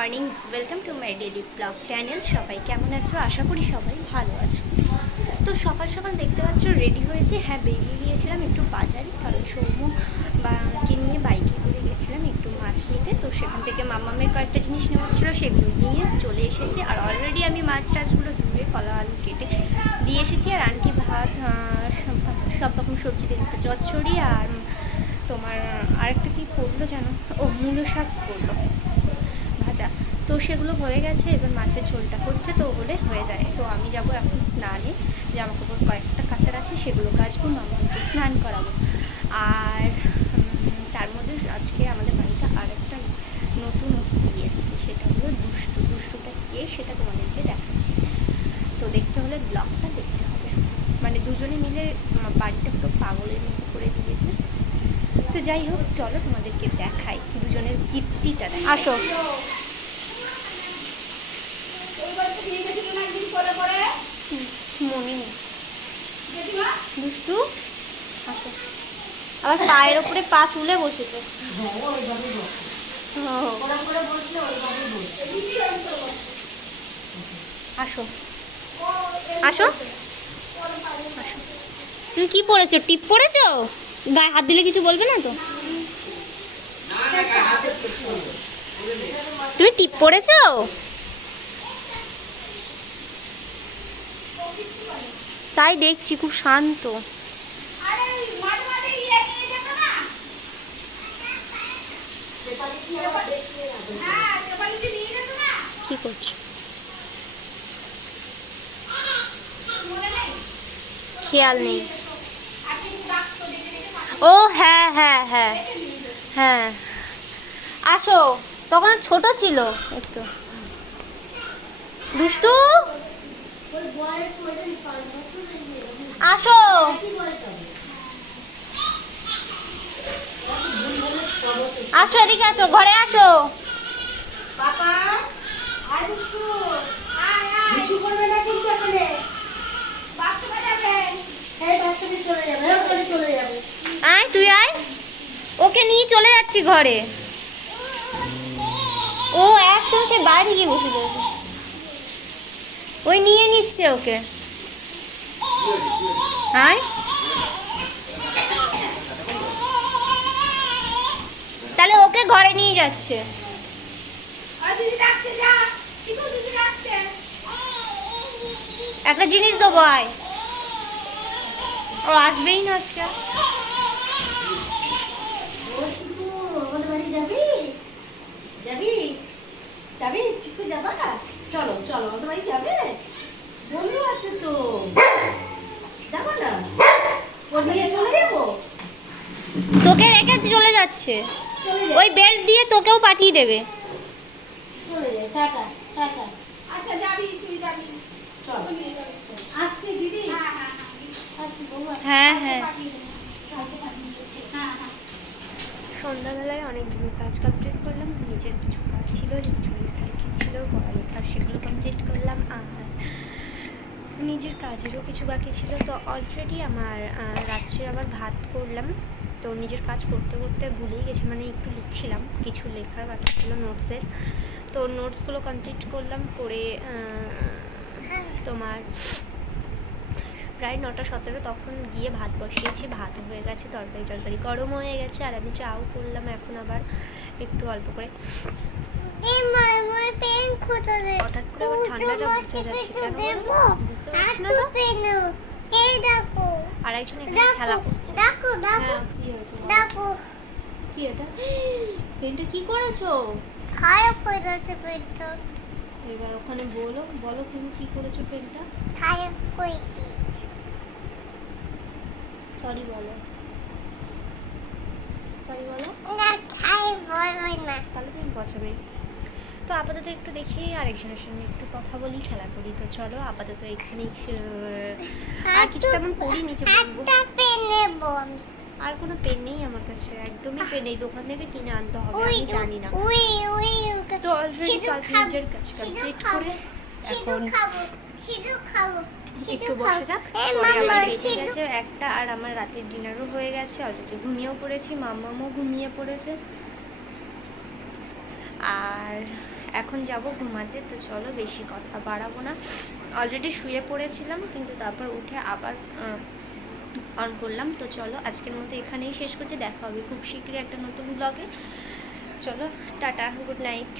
Morning, welcome to my daily blog channel. সবাই কেমন আছো? আশা করি সবাই ভালো আছো। তো সকাল সকাল দেখতে পাচ্ছ রেডি হয়েছে। হ্যাঁ, বেরিয়ে গিয়েছিলাম একটু বাজারে, কারণ সৌম্য বাকে নিয়ে বাইকে করে গেছিলাম একটু মাছ নিতে। তো সেখান থেকে মামামের কয়েকটা জিনিস নেওয়া ছিল, সেগুলো নিয়ে চলে এসেছি। আর অলরেডি আমি মাছ টাছগুলো ধুয়ে কলা আলু কেটে দিয়ে এসেছি। আর আন্টি ভাত, সব রকম সবজি দিয়ে একটা চচ্চড়ি, আর তোমার আরেকটা কী করলো জানো, মূলো শাক করলো ভাজা। তো সেগুলো হয়ে গেছে, এবার মাছের ঝোলটা হচ্ছে, তো হলে হয়ে যায়। তো আমি যাব এখন স্নানে, জামা কাপড় কয়েকটা কাচার আছে, সেগুলো কাচবো, মামাকে স্নান করাবো। আর তার মধ্যে আজকে আমাদের বাড়িতে আরেকটা নতুন অতিথি এসছে, সেটা হলো দুষ্টুটা কে সেটা তোমাদেরকে দেখাচ্ছি। তো দেখতে হলে ব্লগটা দেখতে হবে। মানে দুজনে মিলে বাড়িটা পুরো পাগলের মতো করে দিয়েছে। তো যাই হোক, চলো তোমাদেরকে দেখাই দুজনের কীর্তিটা। আসো। মনে নেই দুষ্টু। আসো। আবার পায়ের ওপরে পা তুলে বসেছে। আসো আসো আসো। তুমি কি পড়েছো? টিপ পড়েছো? গায়ে হাত দিলে কিছু বলবে না তো? তুমি টিপ পড়েছো? তাই দেখছি, খুব শান্ত। কি করছো? খেয়াল নেই। ও হ্যাঁ হ্যাঁ হ্যাঁ হ্যাঁ, আসো। তখন ছোট ছিল একটু। দুষ্টু আসো। আসো এদিকে, আসো ঘরে, আসো। আয় তুই আয়, ওকে নিয়ে চলে যাচ্ছি ঘরে। ও একদম সে বাইরে গিয়ে বসে পড়েছে, ওই নিয়ে নিচ্ছে ওকে। আয়, তাহলে ওকে ঘরে নিয়ে যাচ্ছে। একটা জিনিস দেবো, আয়। ও আসবেই না আজকে। চলো চলো, আমাদের বাড়ি যাবে? বন্ধু আছে তো, যাবো না? ও নিয়ে চলে যাবো। তোকে রেখে চলে যাচ্ছে, ওই বেল্ট দিয়ে তোকেও পাঠিয়ে দেবে। চলে যায়, টাটা টাটা। আচ্ছা যাবি, তুই যাবি, চল। আসছি দিদি। আসছি বৌমা। হ্যাঁ হ্যাঁ। কালকে পাঠিয়ে দিয়েছি। হ্যাঁ হ্যাঁ। সন্ধ্যাবেলায় অনেক কাজ কমপ্লিট করলাম, নিজের কিছু কাজ ছিল, কিছু লেখালেখি ছিল, পড়ালেখার, সেগুলো কমপ্লিট করলাম। আর নিজের কাজেরও কিছু বাকি ছিল। তো অলরেডি আমার রাত্রে আবার ভাত করলাম। তো নিজের কাজ করতে করতে ভুলেই গেছি, মানে একটু লিখছিলাম, কিছু লেখার বাকি ছিল নোটসের। তো নোটসগুলো কমপ্লিট করলাম, করে তোমার প্রায় 9:17 তখন গিয়ে ভাত বসিয়েছি। ভাত হয়ে গেছে, তরকারি গরম হয়ে গেছে। আর আমি চাও করলাম এখন আবার একটু অল্প করে। হঠাৎ করে আবার ঠান্ডাটা বোঝা যাচ্ছে কেন বুঝতে পারছি না তো। আর একজন এখানে খেলা করছে। হ্যাঁ, কি হয়েছে? কি এটা? পেনটা কি করেছো? খারাপ হয়ে যাচ্ছে পেটটা। এবার ওখানে বলো তুমি কি করেছো পেনটা? খারাপ করেছি। সরি বলো। না, খারাপ বলবো না। তাহলে তুমি পছাবে। তো আপাতত একটু দেখি আরেকজনের সঙ্গে একটু কথা বলি, খেলা করি। তো চলো আপাতত এখানে আর কিছু তেমন করিনি যে বলবো। একটা পেন নেব আমি। আর কোনো পেন নেই আমার কাছে, একদমই পেন নেই। দোকান থেকে কিনে আনতে হবে, আমি জানি না। তো অলরেডি কাজ, নিজের কাজ কমপ্লিট করে এখন একটু বসে যাক। পরে আবার বেঁচে গেছে একটা, আর আমার রাতের ডিনারও হয়ে গেছে, অলরেডি ঘুমিয়েও পড়েছি, মাম্মামও ঘুমিয়ে পড়েছে। আর এখন যাব ঘুমাতে। তো চলো বেশি কথা বাড়াবো না, অলরেডি শুয়ে পড়েছিলাম কিন্তু তারপর উঠে আবার অন করলাম। তো চলো আজকের মতো এখানেই শেষ করছি, দেখা হবে খুব শীঘ্রই একটা নতুন ব্লগে। চলো টাটা, গুড নাইট।